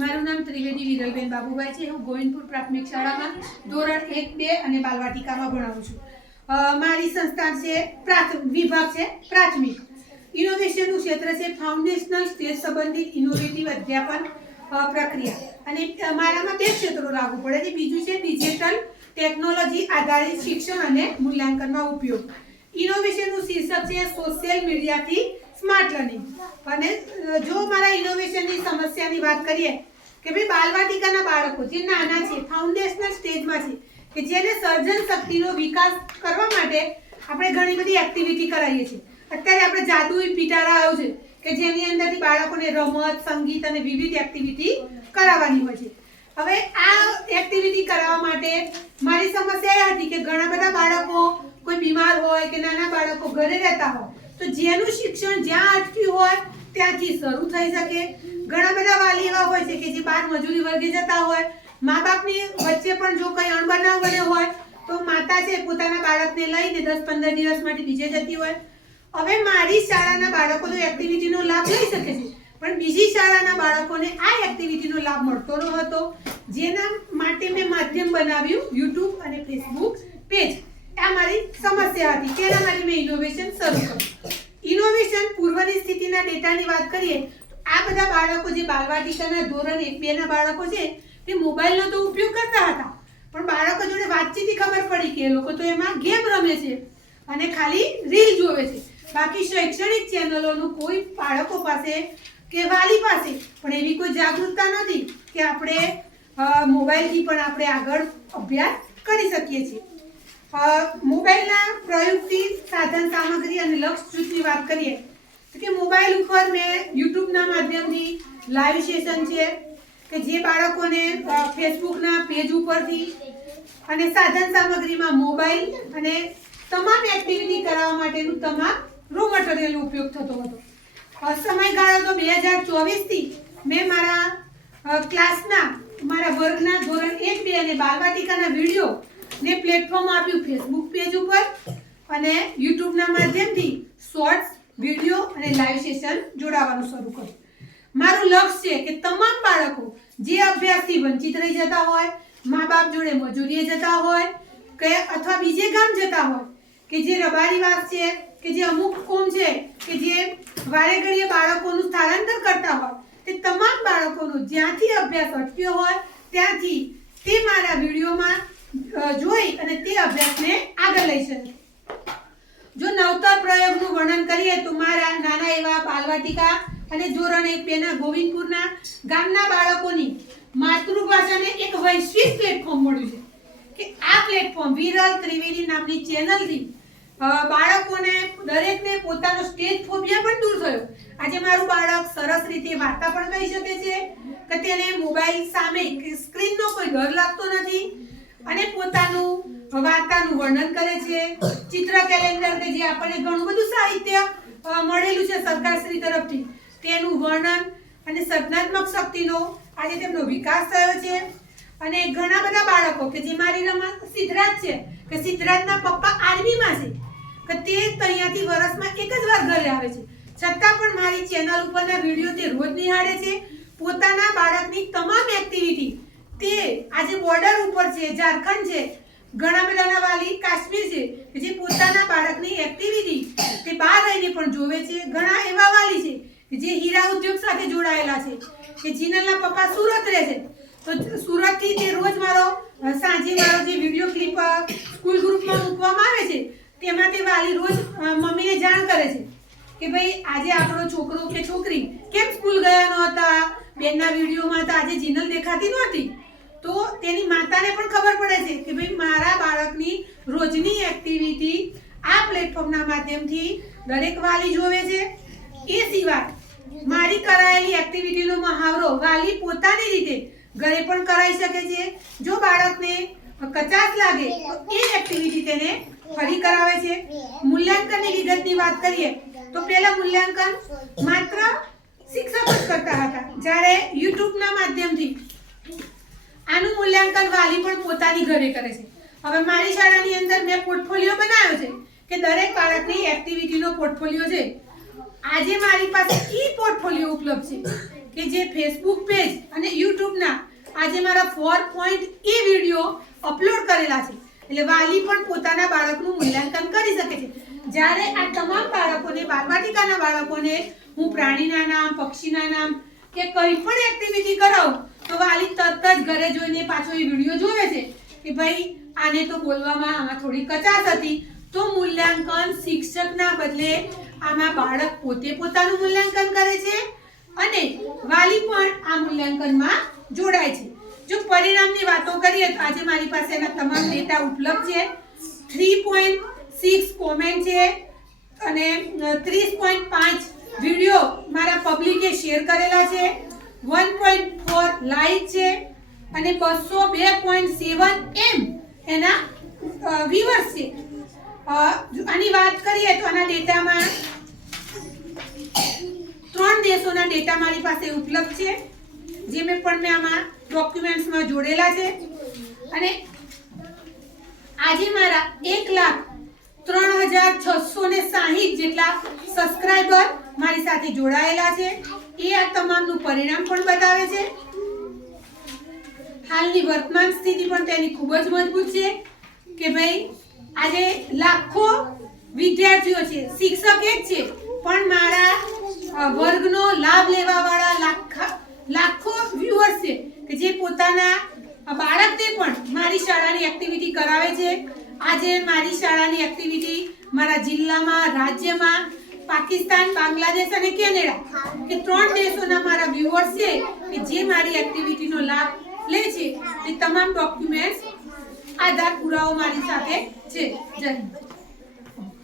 મારું નામ ત્રિવેદી વિરલબેન બાબુભાઈ છે। હું ગોવિંદપુર પ્રાથમિક શાળામાં ધોરણ 1, 2 અને બાલવાટિકામાં ભણાવું છું। મારી સંસ્થા છે વિભાગ છે પ્રાથમિક। ઇનોવેશનનું ક્ષેત્ર છે ફાઉન્ડેશનલ સ્ટેજ સંબંધિત ઇનોવેટિવ અધ્યાપન પ્રક્રિયા અને મારામાં બે ક્ષેત્રો લાગુ પડે છે। બીજું છે ડિજિટલ ટેકનોલોજી આધારિત શિક્ષણ અને મૂલ્યાંકનમાં ઉપયોગ। ઇનોવેશનનું શીર્ષક છે સોશિયલ મીડિયાથી સ્માર્ટ લર્નિંગ। અને જો મારા ઇનોવેશનની સમસ્યાની વાત કરીએ કે ભાઈ બાલવાટિકાના બાળકો જે નાના છે ફાઉન્ડેશનલ સ્ટેજમાં છે કે જેને સર્જન શક્તિનો વિકાસ કરવા માટે આપણે ઘણી બધી એક્ટિવિટી કરાવીએ છીએ। અત્યારે આપણે જાદુઈ પિટારા આવ્યો છે કે જેની અંદરથી બાળકોને રમત સંગીત અને વિવિધ એક્ટિવિટી કરાવવાની હોય છે। હવે આ એક્ટિવિટી કરાવવા માટે મારી સમસ્યા એ હતી કે ઘણા બધા બાળકો કોઈ બીમાર હોય કે નાના બાળકો ઘરે રહેતા હોય તો જેનું શિક્ષણ જ્યાં અટક્યું હોય ત્યાંથી શરૂ થઈ શકે। ઘણા બધા વાલી એવા હોય છે કે જે બહાર મજૂરી વર્ગે જતા હોય, મા બાપની વચ્ચે પણ જો કંઈ અણબનાવ બન્યો હોય તો માતા છે પોતાના બાળકને લઈને 10-15 દિવસ માટે બીજે જતી હોય। હવે મારી શાળાના બાળકો તો એક્ટિવિટીનો લાભ લઈ શકે છે પણ બીજી શાળાના બાળકોને આ એક્ટિવિટીનો લાભ મળતો ન હતો, જેના માટે મેં માધ્યમ બનાવ્યું યુટ્યુબ અને ફેસબુક પેજ। આ મારી સમસ્યા હતી, તેના માટે મેં ઇનોવેશન શરૂ કર્યું। ઇનોવેશન પૂર્વની સ્થિતિના ડેટાની વાત કરીએ તો આ બધા બાળકો જે બાલવાટિકાના ધોરણ 1, 2 ના બાળકો છે તે મોબાઈલનો તો ઉપયોગ કરતા હતા પણ બાળકો જોડે વાતચીતથી ખબર પડી કે એ લોકો તો એમાં ગેમ રમે છે અને ખાલી રીલ જોવે છે। બાકી શૈક્ષણિક ચેનલોનું કોઈ બાળકો પાસે કે વાલી પાસે પણ એવી કોઈ જાગૃતતા નથી કે આપણે મોબાઈલથી પણ આપણે આગળ અભ્યાસ કરી શકીએ છીએ। મોબાઈલના પ્રયુક્તિ સાધન સામગ્રી અને લક્ષ્ય જૂથની વાત કરીએ તો કે મોબાઈલ ઉપર મેં યુટ્યુબના માધ્યમથી લાઈવ સેશન છે કે જે બાળકોને ફેસબુકના પેજ ઉપરથી અને સાધન સામગ્રીમાં મોબાઈલ અને તમામ એક્ટિવિટી કરાવવા માટેનું તમામ રો મટીરિયલનો ઉપયોગ થતો હતો। સમયગાળો તો 2024થી મેં મારા ક્લાસના મારા વર્ગના ધોરણ 1, 2 અને બાલવાટિકાના વિડીયો ને પ્લેટફોર્મ આપ્યું ફેસબુક પેજ ઉપર અને યુટ્યુબના માધ્યમથી શોર્ટ્સ વિડીયો અને લાઈવ સેશન જોડાવાનું શરૂ કર્યું। મારું લક્ષ્ય છે કે તમામ બાળકો જે અભ્યાસથી વંચિત રહી જતા હોય, મા બાપ જોડે મજૂરીએ જતા હોય કે અથવા બીજે ગામ જતા હોય કે જે રબારીવાસ છે કે જે અમુક કોમ છે કે જે વારે ઘડીએ બાળકોનું સ્થળાંતર કરતા હોય તે તમામ બાળકોનો જ્યાંથી અભ્યાસ અટક્યો હોય ત્યાંથી તે મારા વિડીયોમાં જોઈ અને તે અભ્યાસને આગળ લઈ શકે। જો નવતર પ્રયોગનું વર્ણન કરીએ તો મારા નાના એવા બાલવાટિકા અને ધોરણ 1, 2 ના ગોવિંદપુરના ગામના બાળકોની માતૃભાષાને એક વૈશ્વિક પ્લેટફોર્મ મળ્યું છે કે આ પ્લેટફોર્મ વિરલ ત્રિવેદી નામની ચેનલથી બાળકોને દરેકને પોતાનો સ્ટેજ ફોબિયા પણ દૂર થયો। આજે મારું બાળક સરસ રીતે વાર્તા પણ કહી શકે છે કે તેને મોબાઈલ સામે સ્ક્રીનનો કોઈ ડર લાગતો નથી અને પોતાનું વાર્તાનું વર્ણન કરે છે। ચિત્ર કેલેન્ડર કે જે આપણને ઘણું બધું સાહિત્ય મળેલું છે સરકારશ્રી તરફથી તેનું વર્ણન અને સર્જનાત્મક શક્તિનો આજે તેમનો વિકાસ થયો છે। અને ઘણા બધા બાળકો કે જે મારી રમત સિદ્ધરાજ છે કે સિદ્ધરાજના પપ્પા આર્મીમાં છે કે તે અહીંયાથી વર્ષમાં એક જ વાર ઘરે આવે છે છતાં પણ મારી ચેનલ ઉપરના વિડીયો તે રોજ નિહાળે છે। પોતાના બાળકની તમામ એક્ટિવિટી તે આજે બોર્ડર ઉપર છે, ઝારખંડ છે, ઘણા બધાના વાલી કાશ્મીર છે કે જે પોતાના બાળકની એક્ટિવિટી તે બહાર રહીને પણ જોવે છે। ઘણા એવા વાલી છે કે જે હીરા ઉદ્યોગ સાથે જોડાયેલા છે કે જીનલના પપ્પા સુરત રહે છે તો સુરતથી તે રોજ મારો સાંજે મારો જે વિડીયો ક્લિપ સ્કૂલ ગ્રુપમાં મૂકવામાં આવે છે તેમાં તે વાલી રોજ મમ્મીને જાણ કરે છે કે ભાઈ આજે આપણો છોકરો કે છોકરી કેમ સ્કૂલ ગયા નહોતા, બેનના વિડીયોમાં તો આજે જીનલ દેખાતી નહોતી તો તેની માતાને પણ ખબર પડે છે કે ભાઈ મારા બાળકની રોજની એક્ટિવિટી આ પ્લેટફોર્મના માધ્યમથી દરેક વાલી જોવે છે। એ સિવાય મારી કરાયેલી એક્ટિવિટીનો મહાવરો વાલી પોતાની રીતે ઘરે પણ કરાવી શકે છે। જો બાળકને કચાશ લાગે તો એ એક્ટિવિટી તેને ફરી કરાવે છે। મૂલ્યાંકનની વિગતની વાત કરીએ તો પહેલા મૂલ્યાંકન માત્ર શિક્ષકો જ કરતા હતા જ્યારે યુટ્યુબના માધ્યમથી આનું મૂલ્યાંકન વાલી પણ પોતાની ઘરે કરે છે। હવે મારી શાળાની અંદર મેં પોર્ટફોલિયો બનાવ્યો છે કે દરેક બાળકની એક્ટિવિટીનો પોર્ટફોલિયો છે। આજે મારી પાસે ઈ પોર્ટફોલિયો ઉપલબ્ધ છે કે જે ફેસબુક પેજ અને યુટ્યુબ આજે મારા 4.E વિડીયો અપલોડ કરેલા છે, એટલે વાલી પણ પોતાના બાળકનું મૂલ્યાંકન કરી શકે છે. જ્યારે આ તમામ બાળકોને, બાલવાટિકાના બાળકોને હું પ્રાણીના નામ, પક્ષીના નામ કે કંઈ પણ એક્ટિવિટી કરાવું તો વાલી તરત જ ઘરે જોઈને પાછો એ વિડીયો જોવે છે કે ભાઈ આને તો બોલવામાં આમાં થોડી કચાશ હતી. તો મૂલ્યાંકન શિક્ષકના બદલે આમાં બાળક પોતે પોતાનું મૂલ્યાંકન કરે છે અને વાલી પણ આ મૂલ્યાંકનમાં જોડાય છે. જો પરિણામની વાતો કરીએ તો આજે મારી પાસે એના તમામ ડેટા ઉપલબ્ધ છે. 3.6 કોમેન્ટ છે અને 30.5 વિડીયો મારા પબ્લિકે શેર કરેલા છે, 1.4 લાઈક છે અને 202.7 એના વ્યુઅર્સ છે. આની વાત કરીએ તો આના ડેટામાં 3 દેશોના ડેટા મારી પાસે ઉપલબ્ધ છે, જે મેં આમાં ડોક્યુમેન્ટ્સમાં જોડેલા છે. અને આજે મારા 1,03,660 જેટલા સબસ્ક્રાઇબર મારી સાથે જોડાયેલા છે. એ આ તમામનું પરિણામ પણ બતાવે છે. હાલની વર્તમાન સ્થિતિ પણ તેની ખૂબ જ મજબૂત છે કે ભાઈ આજે લાખો વિદ્યાર્થીઓ છે, શિક્ષક એક છે, પણ મારા વર્ગનો લાભ લેવા વાળા લાખો વ્યુઅર્સ છે કે જે પોતાના બાળકને પણ મારી શાળાની એક્ટિવિટી કરાવે છે. આજે મારી શાળાની એક્ટિવિટી મારા જિલ્લામાં, રાજ્યમાં, પાકિસ્તાન, બાંગ્લાદેશ અને કેનેડા એ 3 દેશોના મારા વ્યુઅર્સ છે કે જે મારી એક્ટિવિટીનો લાભ લે છે. એ તમામ ડોક્યુમેન્ટ્સ, આધાર પુરાવો મારી સાથે છે. જય હિન્દ.